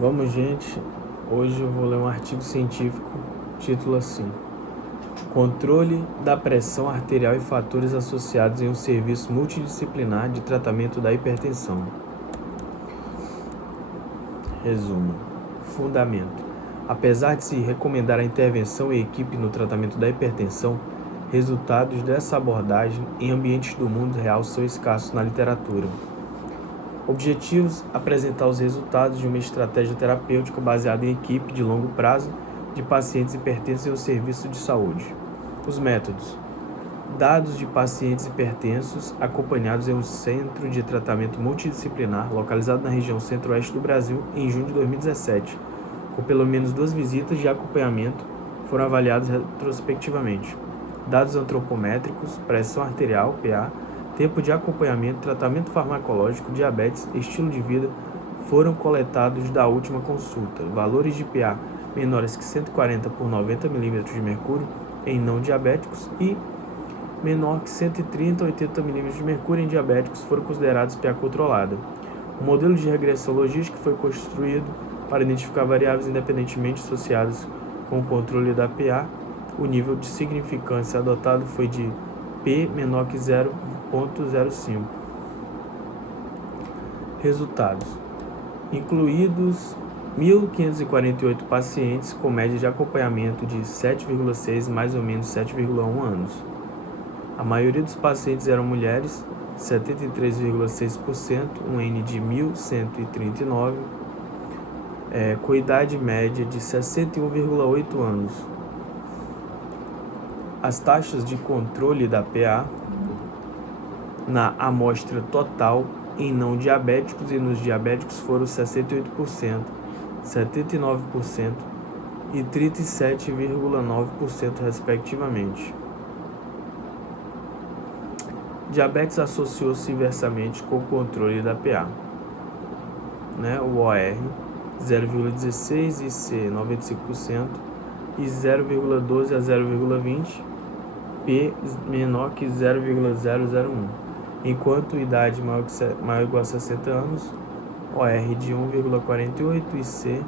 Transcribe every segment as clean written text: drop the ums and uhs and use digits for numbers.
Vamos, gente. Hoje eu vou ler um artigo científico, título assim: Controle da pressão arterial e fatores associados em um serviço multidisciplinar de tratamento da hipertensão. Resumo. Fundamento. Apesar de se recomendar a intervenção em equipe no tratamento da hipertensão, resultados dessa abordagem em ambientes do mundo real são escassos na literatura. Objetivos: apresentar os resultados de uma estratégia terapêutica baseada em equipe de longo prazo de pacientes hipertensos em um serviço de saúde. Os métodos: dados de pacientes hipertensos acompanhados em um centro de tratamento multidisciplinar localizado na região centro-oeste do Brasil em junho de 2017, com pelo menos 2 visitas de acompanhamento foram avaliados retrospectivamente. Dados antropométricos, pressão arterial, PA, tempo de acompanhamento, tratamento farmacológico, diabetes, estilo de vida foram coletados da última consulta. Valores de PA menores que 140 por 90 mm de mercúrio em não diabéticos e menor que 130 a 80 mm de mercúrio em diabéticos foram considerados PA controlada. Um modelo de regressão logística foi construído para identificar variáveis independentemente associadas com o controle da PA. O nível de significância adotado foi de P menor que 0,05. Resultados: incluídos 1.548 pacientes com média de acompanhamento de 7,6 mais ou menos 7,1 anos. A maioria dos pacientes eram mulheres, 73,6%, um N de 1.139, com idade média de 61,8 anos. As taxas de controle da PA na amostra total em não diabéticos e nos diabéticos foram 68%, 79% e 37,9% respectivamente. Diabetes associou-se inversamente com o controle da PA, o OR 0,16 e C 95% e 0,12 a 0,20, P menor que 0,001, enquanto idade maior ou igual a 60 anos, OR de 1,48 e C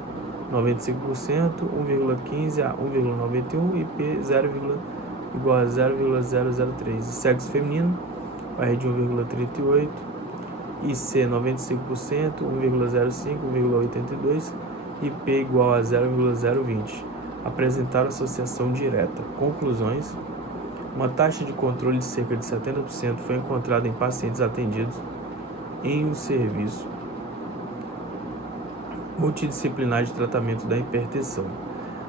95%, 1,15 a 1,91 e P 0, igual a 0,003. E sexo feminino, OR de 1,38 e C 95%, 1,05, 1,82 e P igual a 0,020. Apresentaram associação direta. Conclusões: uma taxa de controle de cerca de 70% foi encontrada em pacientes atendidos em um serviço multidisciplinar de tratamento da hipertensão.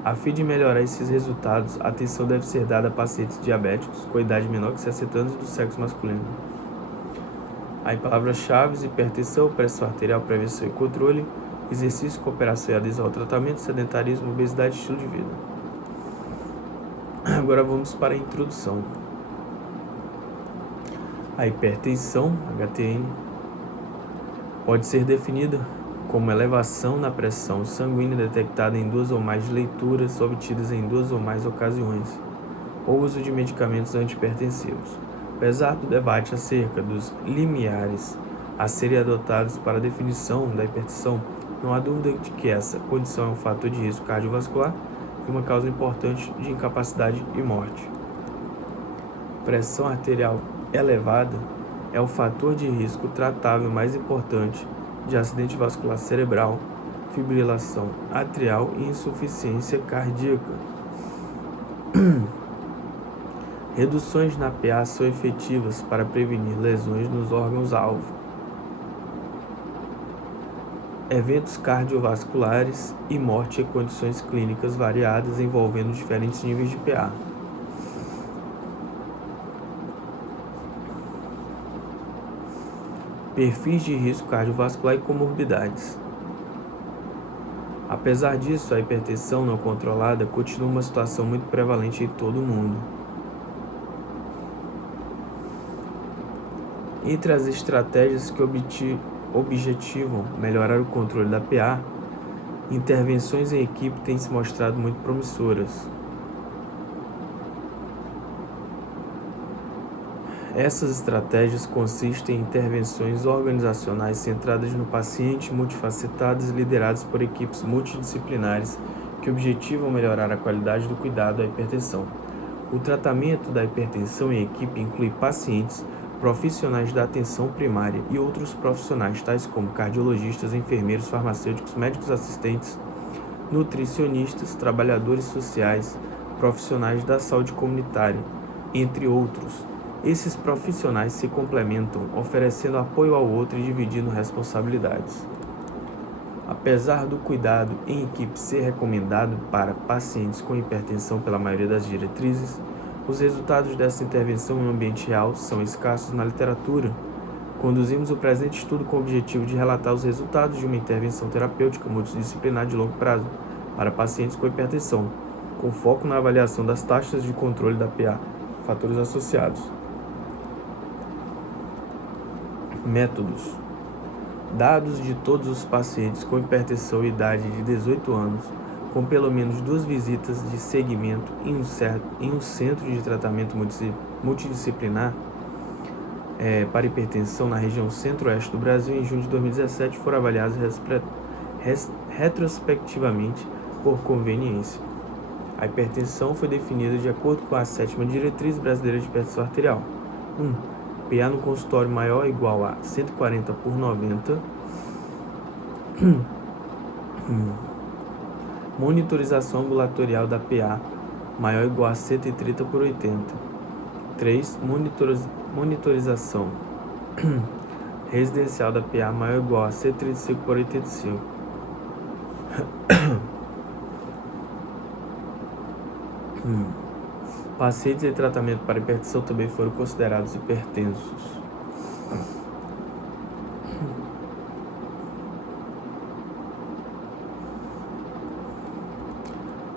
A fim de melhorar esses resultados, a atenção deve ser dada a pacientes diabéticos com idade menor que 60 anos do sexo masculino. Aí palavras-chave: hipertensão, pressão arterial, prevenção e controle, exercício, cooperação e adesão ao tratamento, sedentarismo, obesidade e estilo de vida. Agora vamos para a introdução. A hipertensão, HTN, pode ser definida como elevação na pressão sanguínea detectada em 2 ou mais leituras obtidas em 2 ou mais ocasiões, ou uso de medicamentos antihipertensivos. Apesar do debate acerca dos limiares a serem adotados para a definição da hipertensão, não há dúvida de que essa condição é um fator de risco cardiovascular e uma causa importante de incapacidade e morte. Pressão arterial elevada é o fator de risco tratável mais importante de acidente vascular cerebral, fibrilação atrial e insuficiência cardíaca. Reduções na PA são efetivas para prevenir lesões nos órgãos-alvo, eventos cardiovasculares e morte em condições clínicas variadas envolvendo diferentes níveis de PA. Perfis de risco cardiovascular e comorbidades. Apesar disso, a hipertensão não controlada continua uma situação muito prevalente em todo o mundo. Entre as estratégias que objetivam melhorar o controle da PA, intervenções em equipe têm se mostrado muito promissoras. Essas estratégias consistem em intervenções organizacionais centradas no paciente, multifacetadas e lideradas por equipes multidisciplinares que objetivam melhorar a qualidade do cuidado à hipertensão. O tratamento da hipertensão em equipe inclui pacientes, profissionais da atenção primária e outros profissionais, tais como cardiologistas, enfermeiros, farmacêuticos, médicos assistentes, nutricionistas, trabalhadores sociais, profissionais da saúde comunitária, entre outros. Esses profissionais se complementam, oferecendo apoio ao outro e dividindo responsabilidades. Apesar do cuidado em equipe ser recomendado para pacientes com hipertensão pela maioria das diretrizes, os resultados dessa intervenção em um ambiente real são escassos na literatura. Conduzimos o presente estudo com o objetivo de relatar os resultados de uma intervenção terapêutica multidisciplinar de longo prazo para pacientes com hipertensão, com foco na avaliação das taxas de controle da PA, fatores associados. Métodos. Dados de todos os pacientes com hipertensão e idade de 18 anos, com pelo menos 2 visitas de seguimento em um centro de tratamento multidisciplinar para hipertensão na região centro-oeste do Brasil em junho de 2017 foram avaliados retrospectivamente por conveniência. A hipertensão foi definida de acordo com a 7ª Diretriz Brasileira de Hipertensão Arterial. 1. PA no consultório maior ou igual a 140 por 90. Monitorização ambulatorial da PA maior ou igual a 130 por 80. 3. Monitorização residencial da PA maior ou igual a 135 por 85. Pacientes em tratamento para hipertensão também foram considerados hipertensos.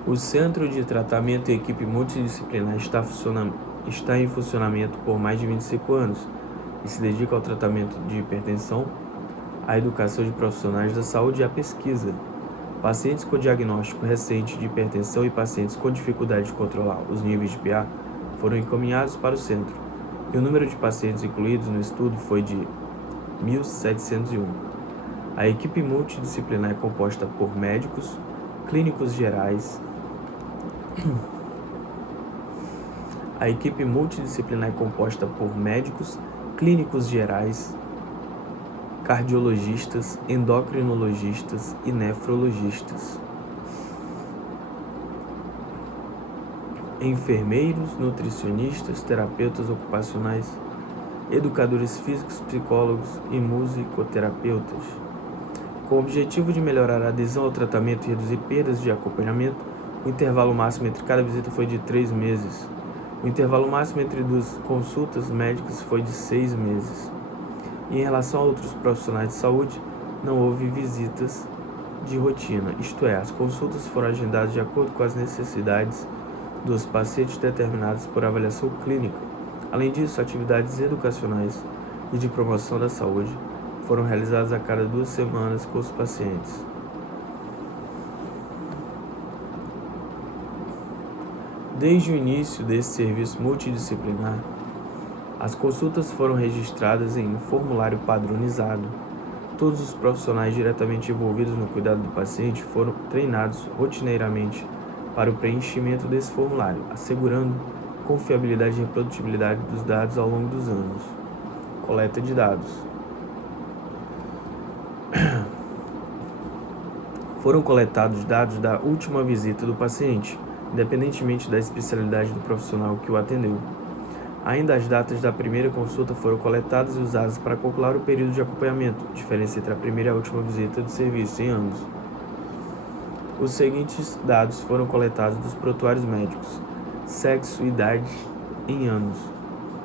O Centro de Tratamento em Equipe Multidisciplinar está em funcionamento por mais de 25 anos e se dedica ao tratamento de hipertensão, à educação de profissionais da saúde e à pesquisa. Pacientes com diagnóstico recente de hipertensão e pacientes com dificuldade de controlar os níveis de PA foram encaminhados para o centro, e o número de pacientes incluídos no estudo foi de 1.701. A equipe multidisciplinar é composta por médicos, clínicos gerais. A equipe multidisciplinar é composta por médicos, clínicos gerais, cardiologistas, endocrinologistas e nefrologistas, enfermeiros, nutricionistas, terapeutas ocupacionais, educadores físicos, psicólogos e musicoterapeutas. Com o objetivo de melhorar a adesão ao tratamento e reduzir perdas de acompanhamento, o intervalo máximo entre cada visita foi de 3 meses. O intervalo máximo entre 2 consultas médicas foi de 6 meses. E em relação a outros profissionais de saúde, não houve visitas de rotina, isto é, as consultas foram agendadas de acordo com as necessidades dos pacientes determinadas por avaliação clínica. Além disso, atividades educacionais e de promoção da saúde foram realizadas a cada 2 semanas com os pacientes. Desde o início desse serviço multidisciplinar, as consultas foram registradas em um formulário padronizado. Todos os profissionais diretamente envolvidos no cuidado do paciente foram treinados rotineiramente para o preenchimento desse formulário, assegurando confiabilidade e reprodutibilidade dos dados ao longo dos anos. Coleta de dados. Foram coletados dados da última visita do paciente, independentemente da especialidade do profissional que o atendeu. Ainda as datas da primeira consulta foram coletadas e usadas para calcular o período de acompanhamento, diferença entre a primeira e a última visita do serviço em anos. Os seguintes dados foram coletados dos prontuários médicos: sexo e idade em anos,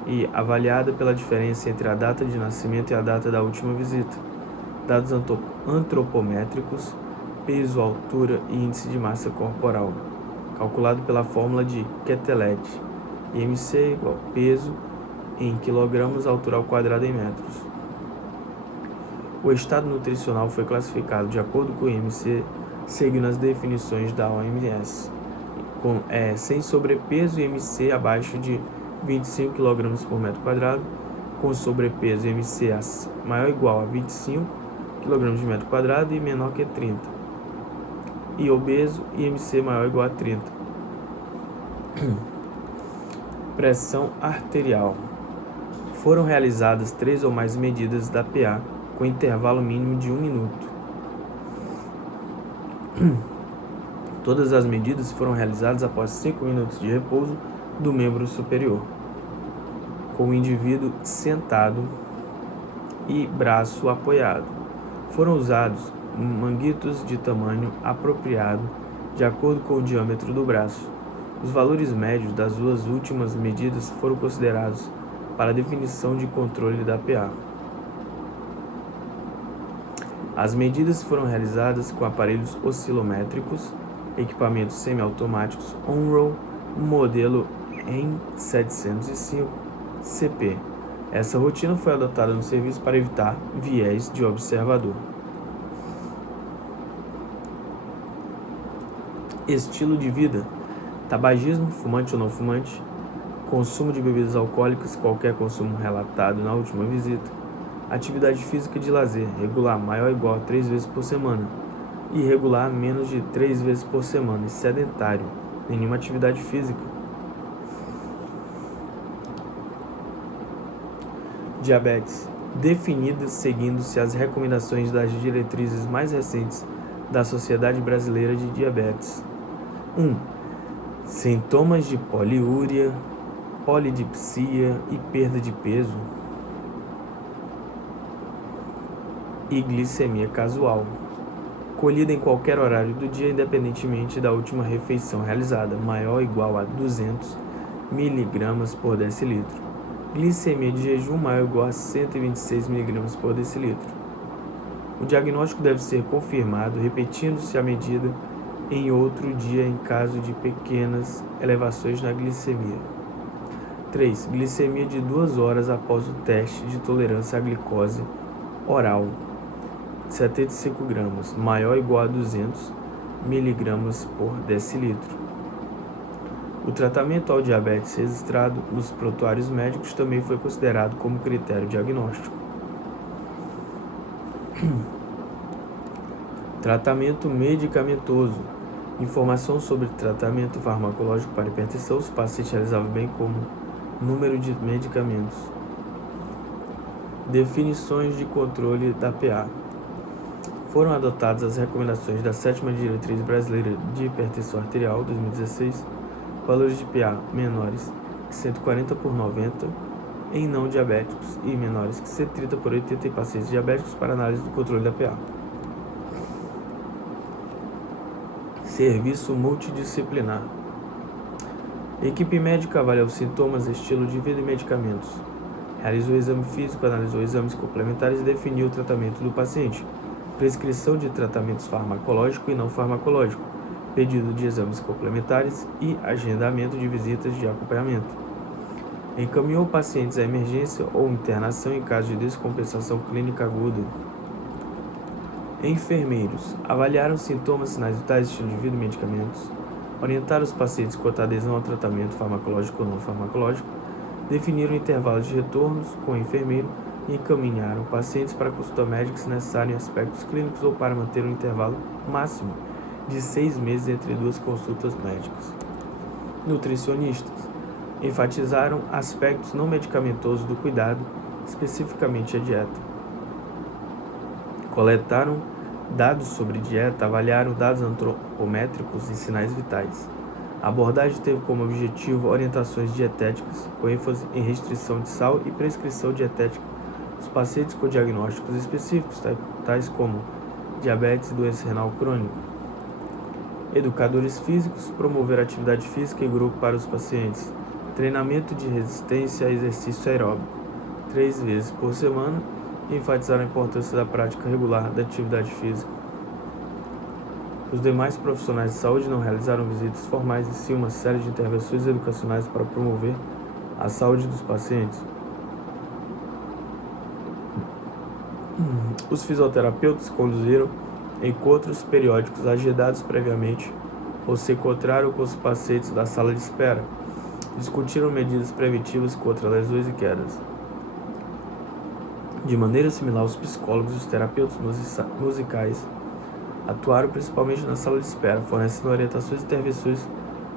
e avaliada pela diferença entre a data de nascimento e a data da última visita. Dados antropométricos, peso, altura e índice de massa corporal, calculado pela fórmula de Quetelet. IMC igual peso em quilogramas, altura ao quadrado em metros. O estado nutricional foi classificado de acordo com o IMC, seguindo as definições da OMS, sem sobrepeso e IMC abaixo de 25 kg por metro quadrado, com sobrepeso MC maior ou igual a 25 kg de metro quadrado e menor que 30, e obeso IMC maior ou igual a 30. Pressão arterial. Foram realizadas 3 ou mais medidas da PA com intervalo mínimo de 1 minuto. Todas as medidas foram realizadas após 5 minutos de repouso do membro superior, com o indivíduo sentado e braço apoiado. Foram usados manguitos de tamanho apropriado de acordo com o diâmetro do braço. Os valores médios das duas últimas medidas foram considerados para a definição de controle da PA. As medidas foram realizadas com aparelhos oscilométricos, equipamentos semiautomáticos on-roll, modelo EN 705 CP. Essa rotina foi adotada no serviço para evitar viés de observador. Estilo de vida: tabagismo, fumante ou não fumante, consumo de bebidas alcoólicas, qualquer consumo relatado na última visita, atividade física de lazer, regular maior ou igual a 3 vezes por semana, irregular menos de 3 vezes por semana, e sedentário, nenhuma atividade física. Diabetes, definida seguindo-se as recomendações das diretrizes mais recentes da Sociedade Brasileira de Diabetes. 1. Sintomas de poliúria, polidipsia e perda de peso, e glicemia casual, colhida em qualquer horário do dia, independentemente da última refeição realizada, maior ou igual a 200 mg por decilitro. Glicemia de jejum maior ou igual a 126 mg por decilitro. O diagnóstico deve ser confirmado repetindo-se a medida em outro dia em caso de pequenas elevações na glicemia. 3. Glicemia de 2 horas após o teste de tolerância à glicose oral, 75 gramas, maior ou igual a 200 mg por decilitro. O tratamento ao diabetes registrado nos prontuários médicos também foi considerado como critério diagnóstico. Tratamento medicamentoso. Informação sobre tratamento farmacológico para hipertensão, se o paciente realizava bem como número de medicamentos. Definições de controle da PA. Foram adotadas as recomendações da 7ª Diretriz Brasileira de Hipertensão Arterial, 2016, valores de PA menores que 140/90 em não diabéticos e menores que 130/80 em pacientes diabéticos para análise do controle da PA. Serviço multidisciplinar. Equipe médica avalia os sintomas, estilo de vida e medicamentos. Realizou o exame físico, analisou exames complementares e definiu o tratamento do paciente. Prescrição de tratamentos farmacológico e não farmacológico. Pedido de exames complementares e agendamento de visitas de acompanhamento. Encaminhou pacientes à emergência ou internação em caso de descompensação clínica aguda. Enfermeiros avaliaram sintomas, sinais vitais, estilo de vida e medicamentos. Orientaram os pacientes quanto à adesão ao tratamento farmacológico ou não farmacológico. Definiram intervalos de retornos com o enfermeiro e encaminharam pacientes para consulta médica se necessário em aspectos clínicos ou para manter um intervalo máximo de 6 meses entre 2 consultas médicas. Nutricionistas enfatizaram aspectos não medicamentosos do cuidado, especificamente a dieta. Coletaram dados sobre dieta, avaliaram dados antropométricos e sinais vitais. A abordagem teve como objetivo orientações dietéticas, com ênfase em restrição de sal e prescrição dietética dos pacientes com diagnósticos específicos, tais como diabetes e doença renal crônica. Educadores físicos promoveram atividade física em grupo para os pacientes. Treinamento de resistência a exercício aeróbico, 3 vezes por semana, e enfatizaram a importância da prática regular da atividade física. Os demais profissionais de saúde não realizaram visitas formais e sim uma série de intervenções educacionais para promover a saúde dos pacientes. Os fisioterapeutas conduziram encontros periódicos agendados previamente ou se encontraram com os pacientes da sala de espera. discutiram medidas preventivas contra lesões e quedas. De maneira similar, os psicólogos e os terapeutas musicais atuaram principalmente na sala de espera, fornecendo orientações e intervenções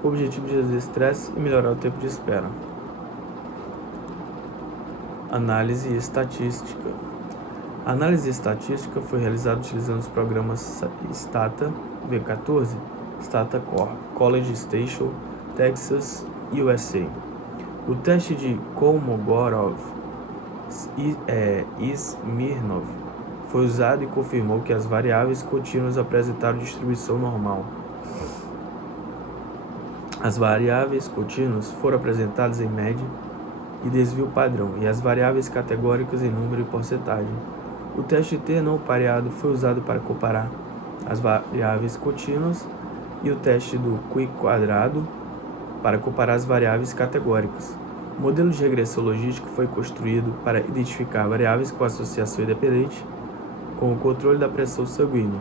com o objetivo de reduzir estresse e melhorar o tempo de espera. Análise estatística. A análise estatística foi realizada utilizando os programas Stata V14, Stata College Station, Texas, USA. O teste de Kolmogorov-Smirnov foi usado e confirmou que as variáveis contínuas apresentaram distribuição normal. As variáveis contínuas foram apresentadas em média e desvio padrão, e as variáveis categóricas em número e porcentagem. O teste T não pareado foi usado para comparar as variáveis contínuas e o teste do Q quadrado para comparar as variáveis categóricas. O modelo de regressão logística foi construído para identificar variáveis com associação independente, com o controle da pressão sanguínea,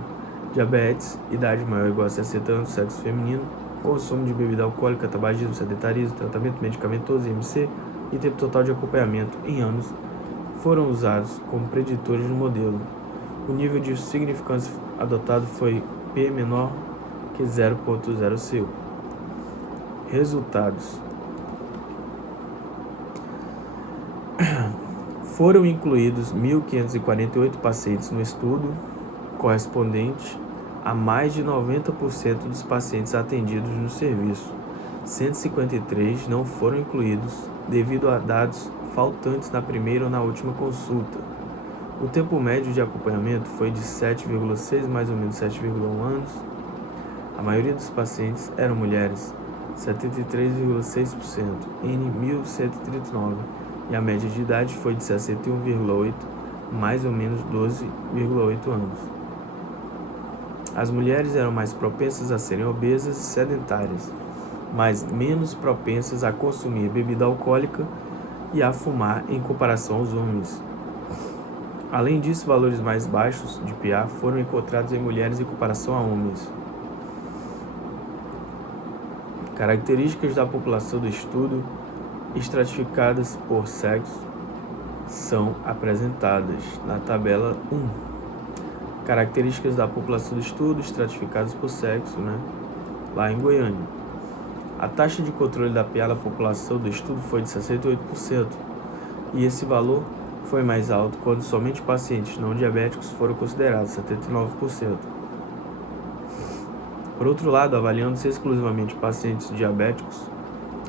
diabetes, idade maior ou igual a 60 anos, sexo feminino, consumo de bebida alcoólica, tabagismo, sedentarismo, tratamento medicamentoso, IMC e tempo total de acompanhamento em anos foram usados como preditores no modelo. O nível de significância adotado foi P menor que 0.05. Resultados. Foram incluídos 1.548 pacientes no estudo, correspondente a mais de 90% dos pacientes atendidos no serviço. 153 não foram incluídos devido a dados faltantes na primeira ou na última consulta. O tempo médio de acompanhamento foi de 7,6 mais ou menos 7,1 anos. A maioria dos pacientes eram mulheres, 73,6%, N 1.139, e a média de idade foi de 61,8, mais ou menos 12,8 anos. As mulheres eram mais propensas a serem obesas e sedentárias, mas menos propensas a consumir bebida alcoólica e a fumar em comparação aos homens. Além disso, valores mais baixos de PA foram encontrados em mulheres em comparação a homens. Características da população do estudo estratificadas por sexo são apresentadas na tabela 1. Características da população do estudo estratificadas por sexo, lá em Goiânia. A taxa de controle da PA da população do estudo foi de 68%, e esse valor foi mais alto quando somente pacientes não diabéticos foram considerados, 79%. Por outro lado, avaliando-se exclusivamente pacientes diabéticos,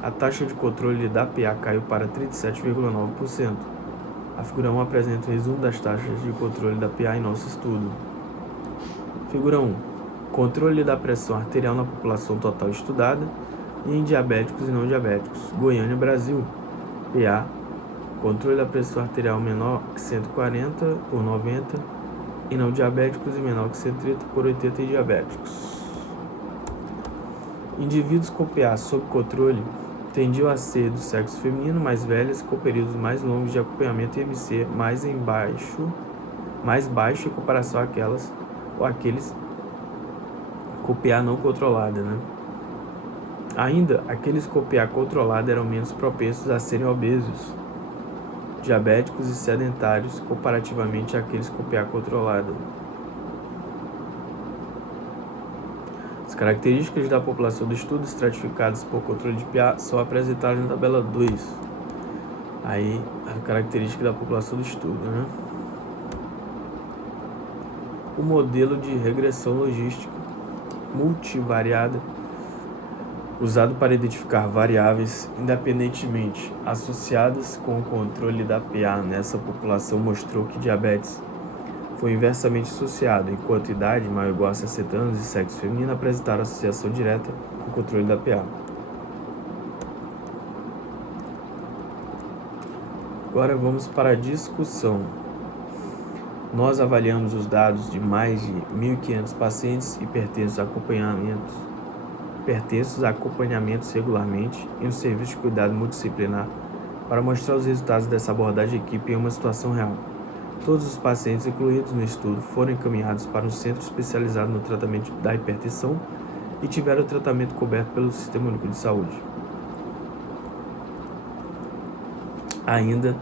a taxa de controle da PA caiu para 37,9%. A figura 1 apresenta o resumo das taxas de controle da PA em nosso estudo. Figura 1. Controle da pressão arterial na população total estudada e em diabéticos e não diabéticos. Goiânia, Brasil. PA. Controle da pressão arterial menor que 140 por 90 em não diabéticos e menor que 130 por 80 em diabéticos. Indivíduos com PA sob controle tendiam a ser do sexo feminino, mais velhas, com períodos mais longos de acompanhamento e IMC mais baixo em comparação àquelas ou àqueles com PA não controlada, Ainda, aqueles com PA controlada eram menos propensos a serem obesos, diabéticos e sedentários comparativamente àqueles com PA controlada. As características da população do estudo estratificadas por controle de PA são apresentadas na tabela 2. Aí, a característica da população do estudo, O modelo de regressão logística multivariada usado para identificar variáveis independentemente associadas com o controle da PA nessa população mostrou que diabetes foi inversamente associado, enquanto idade maior ou igual a 60 anos e sexo feminino apresentaram associação direta com o controle da PA. Agora vamos para a discussão. Nós avaliamos os dados de mais de 1.500 pacientes hipertensos a acompanhamentos regularmente em um serviço de cuidado multidisciplinar para mostrar os resultados dessa abordagem de equipe em uma situação real. Todos os pacientes incluídos no estudo foram encaminhados para um centro especializado no tratamento da hipertensão e tiveram o tratamento coberto pelo Sistema Único de Saúde. Ainda,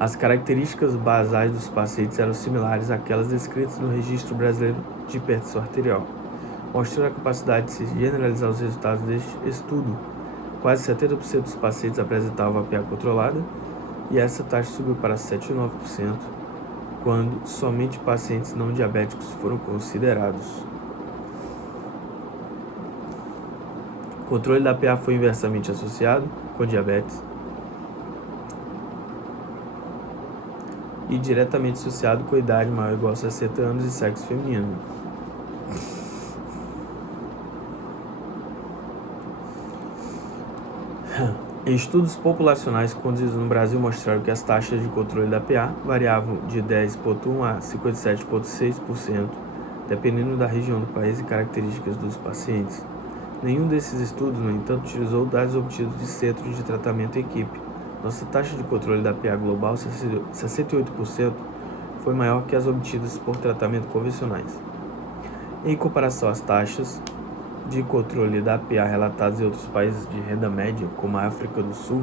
as características basais dos pacientes eram similares àquelas descritas no Registro Brasileiro de Hipertensão Arterial, mostrando a capacidade de se generalizar os resultados deste estudo. Quase 70% dos pacientes apresentavam APA controlada, e essa taxa subiu para 7,9%, quando somente pacientes não diabéticos foram considerados. O controle da APA foi inversamente associado com diabetes e diretamente associado com a idade maior ou igual a 60 anos e sexo feminino. Estudos populacionais conduzidos no Brasil mostraram que as taxas de controle da PA variavam de 10,1% a 57,6%, dependendo da região do país e características dos pacientes. Nenhum desses estudos, no entanto, utilizou dados obtidos de centros de tratamento em equipe. Nossa taxa de controle da PA global, 68%, foi maior que as obtidas por tratamento convencionais. Em comparação às taxas de controle da PA relatadas em outros países de renda média, como a África do Sul,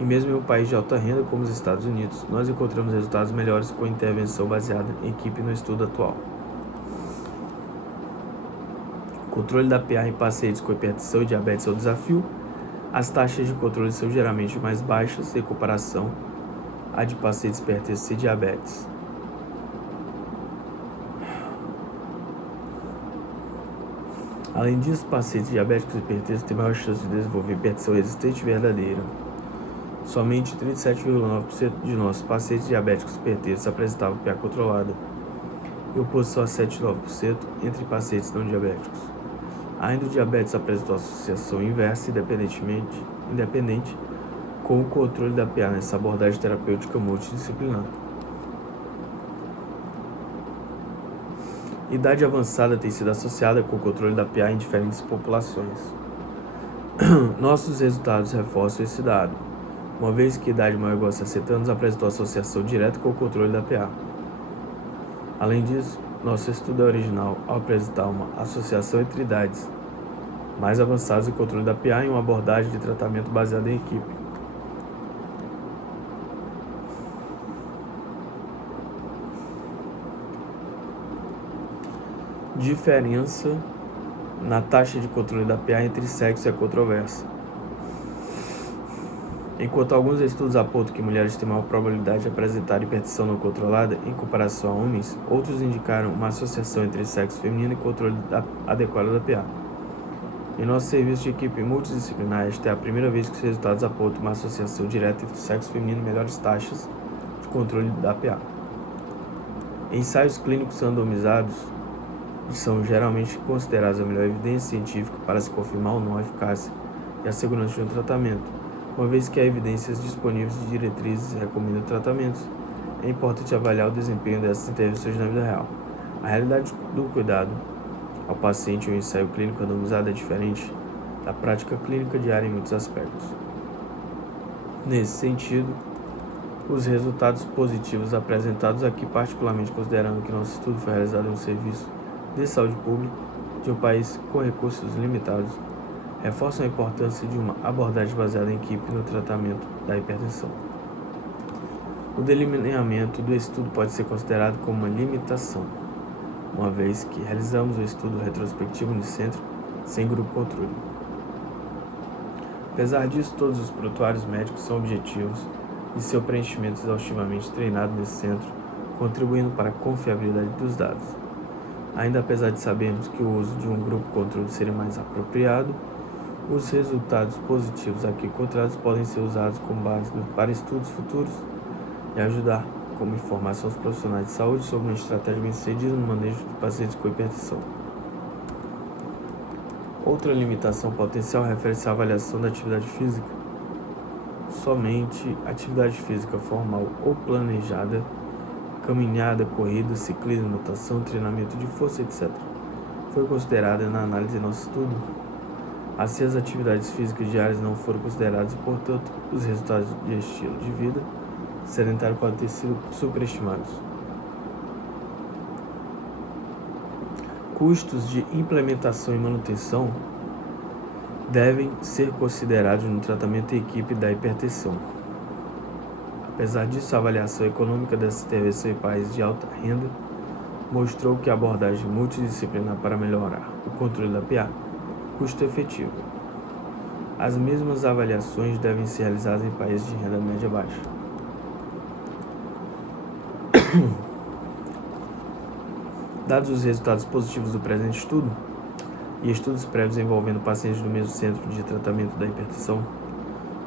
e mesmo em um país de alta renda, como os Estados Unidos, nós encontramos resultados melhores com intervenção baseada em equipe no estudo atual. O controle da PA em pacientes com hipertensão e diabetes é um desafio. As taxas de controle são geralmente mais baixas em comparação à de pacientes hipertensos e diabetes. Além disso, pacientes diabéticos e hipertensos têm maior chance de desenvolver hipertensão resistente verdadeira. Somente 37,9% de nossos pacientes diabéticos e hipertensos apresentavam PA controlada, em oposição a 7,9% entre pacientes não diabéticos. Ainda o diabetes apresentou associação inversa independente com o controle da PA nessa abordagem terapêutica multidisciplinar. Idade avançada tem sido associada com o controle da PA em diferentes populações. Nossos resultados reforçam esse dado, uma vez que a idade maior ou igual a 60 anos apresentou associação direta com o controle da PA. Além disso, nosso estudo é original ao apresentar uma associação entre idades mais avançadas e o controle da PA em uma abordagem de tratamento baseada em equipe. Diferença na taxa de controle da PA entre sexos é controversa. Enquanto alguns estudos apontam que mulheres têm maior probabilidade de apresentar hipertensão não controlada em comparação a homens, outros indicaram uma associação entre sexo feminino e controle adequado da PA. Em nosso serviço de equipe multidisciplinar, esta é a primeira vez que os resultados apontam uma associação direta entre sexo feminino e melhores taxas de controle da PA. Ensaios clínicos randomizados são geralmente considerados a melhor evidência científica para se confirmar ou não a eficácia e a segurança de um tratamento, uma vez que há evidências disponíveis de diretrizes e recomendam tratamentos. É importante avaliar o desempenho dessas intervenções na vida real. A realidade do cuidado ao paciente em um ensaio clínico randomizado é diferente da prática clínica diária em muitos aspectos. Nesse sentido, os resultados positivos apresentados aqui, particularmente considerando que nosso estudo foi realizado em um serviço de saúde pública de um país com recursos limitados, reforçam a importância de uma abordagem baseada em equipe no tratamento da hipertensão. O delineamento do estudo pode ser considerado como uma limitação, uma vez que realizamos o estudo retrospectivo unicêntrico sem grupo controle. Apesar disso, todos os prontuários médicos são objetivos e seu preenchimento exaustivamente treinado nesse centro, contribuindo para a confiabilidade dos dados. Ainda apesar de sabermos que o uso de um grupo controle seria mais apropriado, os resultados positivos aqui encontrados podem ser usados como base para estudos futuros e ajudar como informação aos profissionais de saúde sobre uma estratégia bem-sucedida no manejo de pacientes com hipertensão. Outra limitação potencial refere-se à avaliação da atividade física. Somente atividade física formal ou planejada, caminhada, corrida, ciclismo, natação, treinamento de força, etc., foi considerada na análise do nosso estudo. Assim, as atividades físicas diárias não foram consideradas e, portanto, os resultados de estilo de vida sedentário podem ter sido superestimados. Custos de implementação e manutenção devem ser considerados no tratamento em equipe da hipertensão. Apesar disso, a avaliação econômica dessa intervenção em países de alta renda mostrou que a abordagem multidisciplinar para melhorar o controle da PA custa efetivo. As mesmas avaliações devem ser realizadas em países de renda média baixa. Dados os resultados positivos do presente estudo e estudos prévios envolvendo pacientes do mesmo centro de tratamento da hipertensão,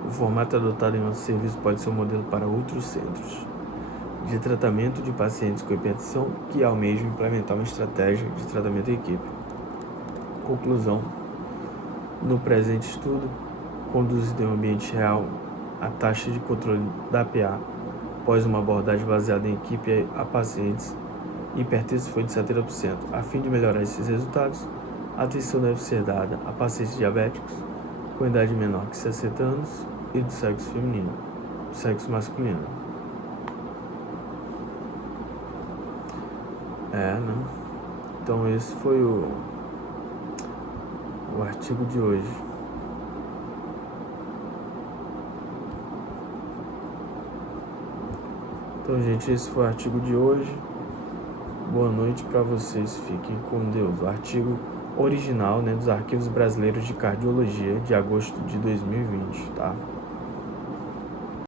o formato adotado em nosso serviço pode ser um modelo para outros centros de tratamento de pacientes com hipertensão que almejam implementar uma estratégia de tratamento em equipe. Conclusão: no presente estudo, conduzido em um ambiente real, a taxa de controle da PA após uma abordagem baseada em equipe a pacientes hipertensos foi de 70%. A fim de melhorar esses resultados, a atenção deve ser dada a pacientes diabéticos com idade menor que 60 anos e do sexo feminino, do sexo masculino. Então esse foi o artigo de hoje. Então, gente, esse foi o artigo de hoje. Boa noite para vocês, fiquem com Deus. O artigo original, dos Arquivos Brasileiros de Cardiologia, de agosto de 2020, tá?